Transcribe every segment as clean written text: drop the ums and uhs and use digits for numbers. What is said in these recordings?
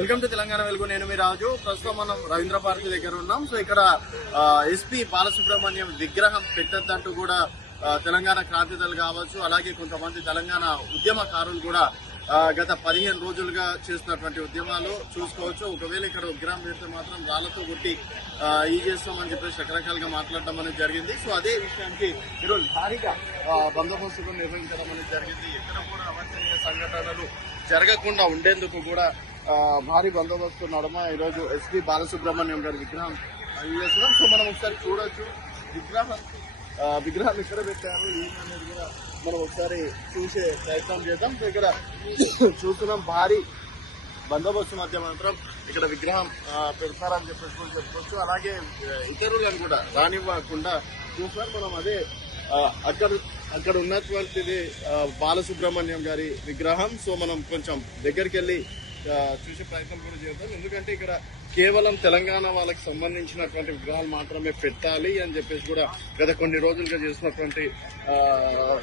Welcome to Telangana వెలుగు. నేను మీ రాజు. ప్రస్తుతం మనం రవీంద్ర భారతి దగ్గర ఉన్నాం. సో ఇక్కడ ఎస్పీ బాలసుబ్రహ్మణ్యం విగ్రహం పెట్టద్దంటూ కూడా తెలంగాణ క్రాంతిదళ్ కావచ్చు, అలాగే కొంతమంది తెలంగాణ ఉద్యమకారులు కూడా గత 15 రోజులుగా చేస్తున్నటువంటి ఉద్యమాలు చూసుకోవచ్చు. ఒకవేళ ఇక్కడ విగ్రహం పెడితే మాత్రం రాళ్లతో కొట్టి ఈ చేస్తామని చెప్పేసి రకరకాలుగా మాట్లాడడం అనేది జరిగింది. సో అదే విషయానికి ఈరోజు భారీగా బందోబస్తులు నిర్వహించడం అనేది జరిగింది. ఎక్కడ కూడా అవాంఛనీయ సంఘటనలు జరగకుండా ఉండేందుకు కూడా భారీ బందోబస్తు నడుమ ఈరోజు ఎస్పీ బాలసుబ్రహ్మణ్యం గారి విగ్రహం చేస్తున్నాం. సో మనం ఒకసారి చూడొచ్చు విగ్రహం ఎక్కడ పెట్టారు ఏంటనేది కూడా మనం ఒకసారి చూసే ప్రయత్నం చేద్దాం. సో ఇక్కడ చూస్తున్నాం భారీ బందోబస్తు మధ్య మాత్రం ఇక్కడ విగ్రహం పెడతారని చెప్పేసి కూడా చెప్పుకోవచ్చు. అలాగే ఇతరులను కూడా రానివ్వకుండా చూస్తారు. మనం అదే అక్కడ ఉన్నటువంటిది బాలసుబ్రహ్మణ్యం గారి విగ్రహం. సో మనం కొంచెం దగ్గరికి వెళ్ళి చూసే ప్రయత్నం కూడా చేద్దాం. ఎందుకంటే ఇక్కడ కేవలం తెలంగాణ వాళ్ళకి సంబంధించినటువంటి విగ్రహాలు మాత్రమే పెట్టాలి అని చెప్పేసి కూడా గత కొన్ని రోజులుగా చేసినటువంటి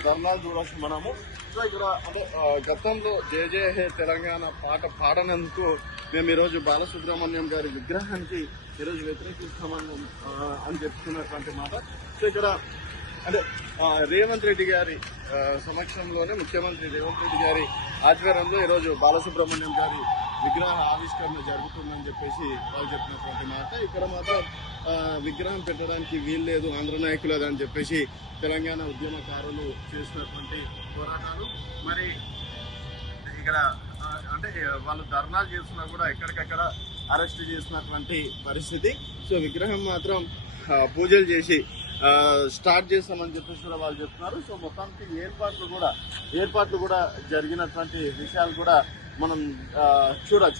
ధర్నాలు చూడవచ్చు మనము. సో ఇక్కడ అంటే గతంలో జయ జయ హే తెలంగాణ పాట పాడనందుకు మేము ఈరోజు బాలసుబ్రహ్మణ్యం గారి విగ్రహానికి ఈరోజు వ్యతిరేకిస్తామని అని చెప్తున్నటువంటి మాట. సో ఇక్కడ అంటే రేవంత్ రెడ్డి గారి సమక్షంలోనే ముఖ్యమంత్రి రేవంత్ రెడ్డి గారి ఆధ్వర్యంలో ఈరోజు బాలసుబ్రహ్మణ్యం గారి విగ్రహ ఆవిష్కరణ జరుగుతుందని చెప్పేసి వాళ్ళు చెప్పినటువంటి మాట. ఇక్కడ మాత్రం విగ్రహం పెట్టడానికి వీల్లేదు ఆంధ్ర నాయకులు అని చెప్పేసి తెలంగాణ ఉద్యమకారులు చేసినటువంటి పోరాటాలు. మరి ఇక్కడ అంటే వాళ్ళు ధర్నాలు చేస్తున్నా కూడా ఎక్కడికక్కడ అరెస్ట్ చేసినటువంటి పరిస్థితి. సో విగ్రహం మాత్రం పూజలు చేసి స్టార్ట్ చేస్తామని చెప్పేసి కూడా వాళ్ళు చెప్తున్నారు. సో మొత్తానికి ఏర్పాట్లు కూడా జరిగినటువంటి విషయాలు కూడా మనం చూడొచ్చు.